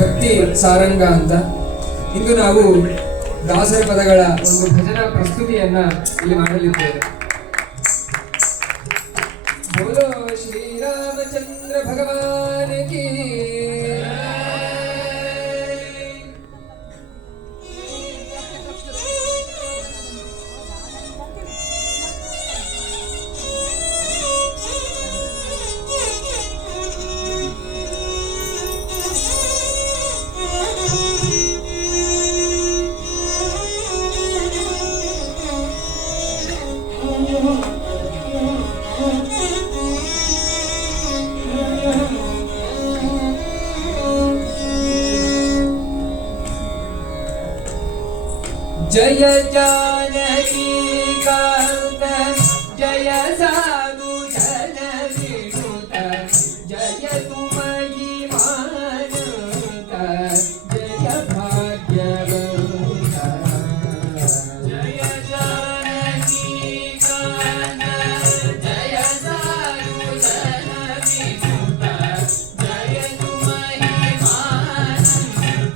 ಭಕ್ತಿ ಸಾರಂಗ ಅಂತ. ಇಂದು ನಾವು ದಾಸರ ಪದಗಳ ಒಂದು ಭಜನಾ ಪ್ರಸ್ತುತಿಯನ್ನ ಇಲ್ಲಿ ಮಾಡಲಿದ್ದೇವೆ. ಬೋಲೋ ಶ್ರೀರಾಮಚಂದ್ರ ಭಗವಾನ ಕಿ. जय जानकी कांत जय साधु जन विनुत जय तुमहि मानत जय भाग्यवंत. जय जानकी कांत जय साधु जन विनुत जय तुमहि मानत जय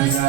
भाग्यवंत.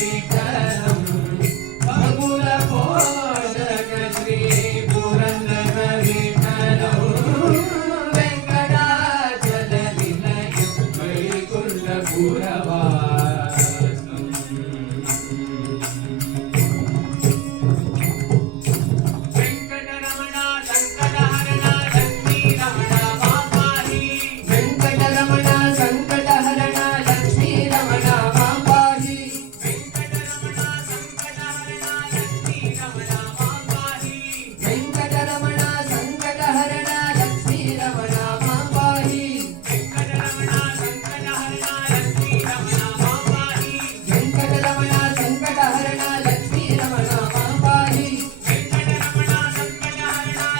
विठ्ठलं बहुल पोषक श्री पुरंदर विठ्ठलं वेंकटाचल विलयं वैकुंठपुरवासं वेंकटरमण संकटहरण लक्ष्मी रमण मापाहि वेंकटरमण संकटहरण लक्ष्मी रमण मापाहि वेंकटरमण संकटहरण लक्ष्मी रमण मापाहि वेंकटरमण संकटहरण लक्ष्मी रमण मापाहि वेंकटरमण संकटहरण लक्ष्मी रमण मापाहि वेंकटरमण संकटहरण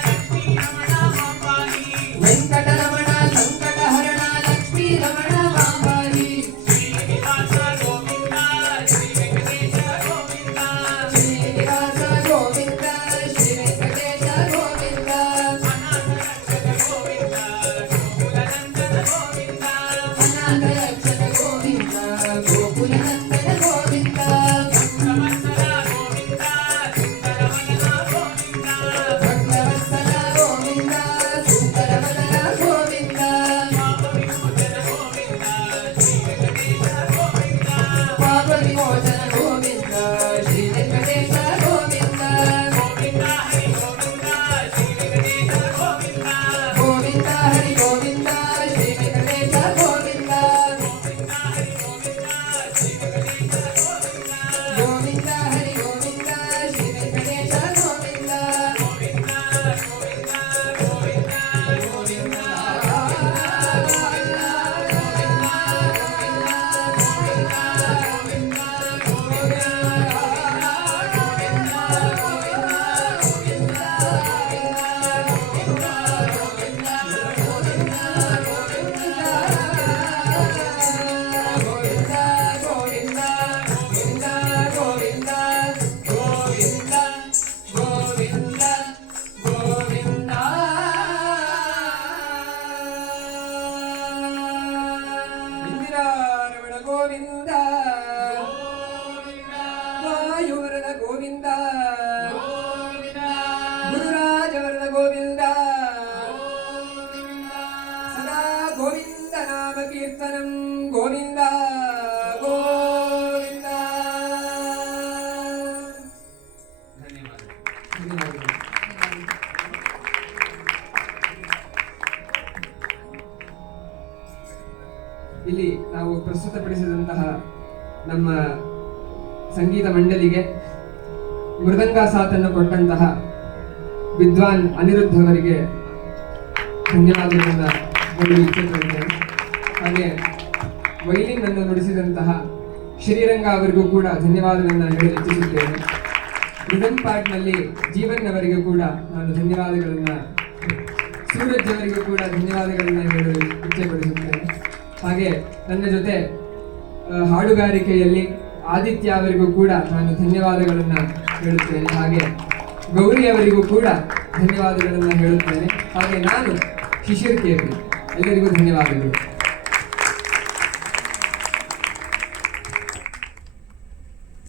लक्ष्मी रमण मापाहि वेंकटरमण संकटहरण लक्ष्मी रमण मापाहि श्रीनिवास गोविंद श्री वेंकटेश गोविंद श्रीनिवास गोविंद श्री वेंकटेश गोविंद अनाथ रक्षक गोविंद गोकुलनंदन गोविंद अनाथ रक्षक गोविंद गोकुलनंदन गोविंद भक्तवत्सल गोविंद सुंदरवदन गोविंद भक्तवत्सल गोविंद सुंदरवदन गोविंद पाप विमोचन गोविंद श्री वेंकटेश गोविंद गोविंद हरि गोविंद श्री वेंकटेश गोविंद गोविंद हरि गोविंद श्री वेंकटेश गोविंद ಇಂದಿರಾರಮಣ ಗೋವಿಂದ ವಾಯುವರಣ ಗೋವಿಂದ ಗುರುರಾಜವರಣ ಗೋವಿಂದ ಸದಾ ಗೋವಿಂದ ನಾಮ ಕೀರ್ತನಂ ಗೋವಿಂದ ಗೋವಿಂದ ಧನ್ಯವಾದಗಳು. ಇಲ್ಲಿ ನಾವು ಪ್ರಸ್ತುತಪಡಿಸಿದಂತಹ ನಮ್ಮ ಸಂಗೀತ ಮಂಡಳಿಗೆ ಮೃದಂಗ ಸಾಥನ್ನು ಕೊಟ್ಟಂತಹ ವಿದ್ವಾನ್ ಅನಿರುದ್ಧ್ ಅವರಿಗೆ ಧನ್ಯವಾದಗಳನ್ನು ಹೇಳಲು ಇಚ್ಛೆಪಡುತ್ತೇನೆ. ಹಾಗೆ ವೈಲಿನ್ ಅನ್ನು ನುಡಿಸಿದಂತಹ ಶ್ರೀರಂಗ ಅವರಿಗೂ ಕೂಡ ಧನ್ಯವಾದಗಳನ್ನು ಹೇಳಲು ಇಚ್ಛಿಸುತ್ತೇನೆ. ರಿದಮ್ ಪಾರ್ಟ್ನಲ್ಲಿ ಜೀವನ್ ಅವರಿಗೂ ಕೂಡ ನಾನು ಧನ್ಯವಾದಗಳನ್ನು, ಸೂರಜ್ ಅವರಿಗೂ ಕೂಡ ಧನ್ಯವಾದಗಳನ್ನು ಹೇಳಲು ಇಚ್ಛೆಪಡಿಸುತ್ತೇನೆ. ಹಾಗೆ ನನ್ನ ಜೊತೆ ಹಾಡುಗಾರಿಕೆಯಲ್ಲಿ ಆದಿತ್ಯ ಅವರಿಗೂ ಕೂಡ ನಾನು ಧನ್ಯವಾದಗಳನ್ನು ಹೇಳುತ್ತೇನೆ. ಹಾಗೆ ಗೌರಿ ಅವರಿಗೂ ಕೂಡ ಧನ್ಯವಾದಗಳನ್ನು ಹೇಳುತ್ತೇನೆ. ಹಾಗೆ ನಾನು ಶಿಶಿರ್ KP, ಎಲ್ಲರಿಗೂ ಧನ್ಯವಾದಗಳು.